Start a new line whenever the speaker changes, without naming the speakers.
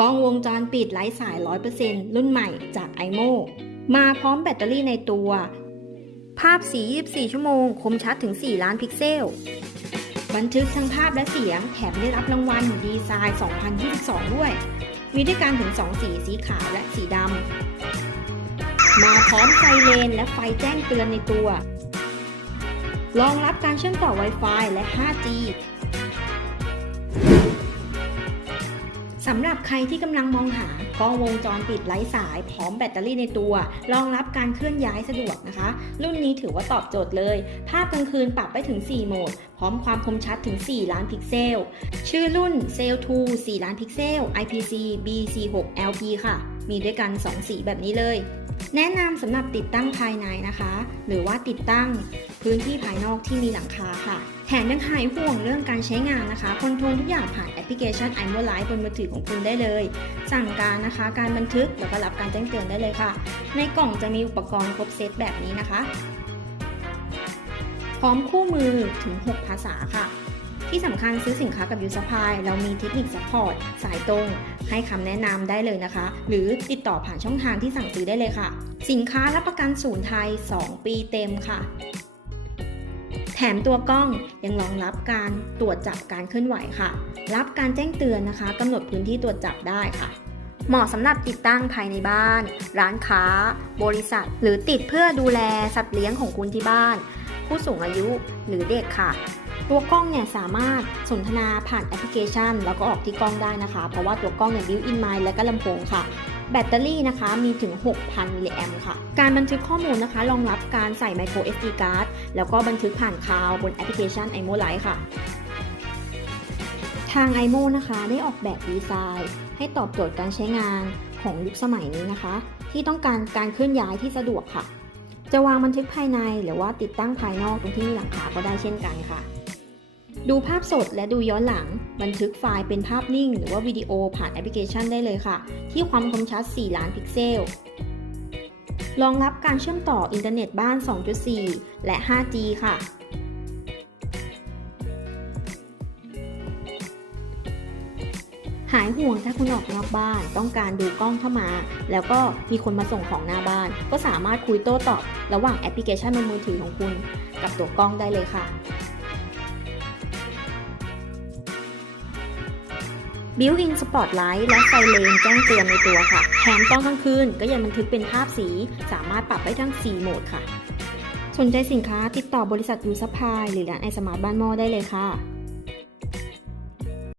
กล้องวงจรปิดไร้สาย 100%รุ่นใหม่จาก i m o มาพร้อมแบตเตอรี่ในตัว ภาพสี 24 ชั่วโมง คมชัดถึง 4 ล้านพิกเซล บันทึกทั้งภาพและเสียง แถมได้รับรางวัลดีไซน์ 2022 ด้วย มีด้วยกันถึง 2 สี สีขาวและสีดำ มาพร้อมไซเรนและไฟแจ้งเตือนในตัว รองรับการเชื่อมต่อ Wi-Fi และ 5G สำหรับใครที่กำลังมองหากล้องวงจรปิดไร้สาย พร้อมแบตเตอรี่ในตัว รองรับการเคลื่อนย้ายสะดวกนะคะ รุ่นนี้ถือว่าตอบโจทย์เลย ภาพกลางคืนปรับไปถึง 4 โหมด พร้อมความคมชัดถึง 4 ล้านพิกเซล ชื่อรุ่น c e l 2 4 ล้านพิกเซล IPC B46 LP ค่ะ มีด้วยกัน 2 สีแบบนี้เลย แนะนำสำหรับติดตั้งภายในนะคะ หรือว่าติดตั้งพื้นที่ภายนอกที่มีหลังคาค่ะ แถมยังหายห่วงเรื่องการใช้งานนะคะคอนโทรลทุกอย่างผ่านแอปพลิเคชัน i m o Live บนมือถือของคุณได้เลย สั่งการนะคะ การบันทึกแล้วก็รับการแจ้งเตือนได้เลยค่ะ ในกล่องจะมีอุปกรณ์ครบเซตแบบนี้นะคะ พร้อมคู่มือถึง 6 ภาษาค่ะ ที่สำคัญซื้อสินค้ากับยูสพายเรามีเทคนิคซัพพอร์ตสายตรง ให้คำแนะนำได้เลยนะคะ หรือติดต่อผ่านช่องทางที่สั่งซื้อได้เลยค่ะ สินค้ารับประกันศูนย์ไทย 2 ปีเต็มค่ะ แถมตัวกล้องยังรองรับการตรวจจับการเคลื่อนไหวค่ะ รับการแจ้งเตือนนะคะกำหนดพื้นที่ตรวจจับได้ค่ะ เหมาะสำหรับติดตั้งภายในบ้าน ร้านค้า บริษัท หรือติดเพื่อดูแลสัตว์เลี้ยงของคุณที่บ้าน ผู้สูงอายุหรือเด็กค่ะตัวกล้องเนี่ยสามารถสนทนาผ่านแอปพลิเคชัน แล้วก็ออกที่กล้องได้นะคะ เพราะว่าตัวกล้องเนี่ยบิวอินไมล์และก็ลำโพงค่ะ แบตเตอรี่นะคะมีถึง 6,000 มิลลิแอมค่ะ การบันทึกข้อมูลนะคะรองรับการใส่ micro SD card แล้วก็บันทึกผ่านคลาวด์บนแอปพลิเคชัน i m o Lite ค่ะ ทาง i m o นะคะได้ออกแบบดีไซน์ ให้ตอบโจทย์การใช้งานของยุคสมัยนี้นะคะ ที่ต้องการการเคลื่อนย้ายที่สะดวกค่ะ จะวางบันทึกภายในหรือว่าติดตั้งภายนอกตรงที่มีหลังคาก็ได้เช่นกันค่ะ ดูภาพสดและดูย้อนหลัง บันทึกไฟล์เป็นภาพนิ่ง หรือว่าวิดีโอผ่านแอปพลิเคชันได้เลยค่ะ ที่ความคมชัด 4 ล้านพิกเซล รองรับการเชื่อมต่ออินเทอร์เน็ตบ้าน 2.4 และ 5G ค่ะ หายห่วงถ้าคุณออกนอกบ้าน ต้องการดูกล้องเข้ามา แล้วก็มีคนมาส่งของหน้าบ้าน ก็สามารถคุยโต้ตอบ ระหว่างแอปพลิเคชันบนมือถือของคุณ กับตัวกล้องได้เลยค่ะ บิวอินสปอตไลท์และไฟเลนแจ้งเตือนในตัวค่ะแถมตอนกลางคืนก็ยังบันทึกเป็นภาพสี สามารถปรับได้ทั้ง 4 โหมดค่ะ สนใจสินค้าติดต่อบริษัทยูซัพพายหรือร้านไอสมาร์ทบ้านหม้อได้เลยค่ะ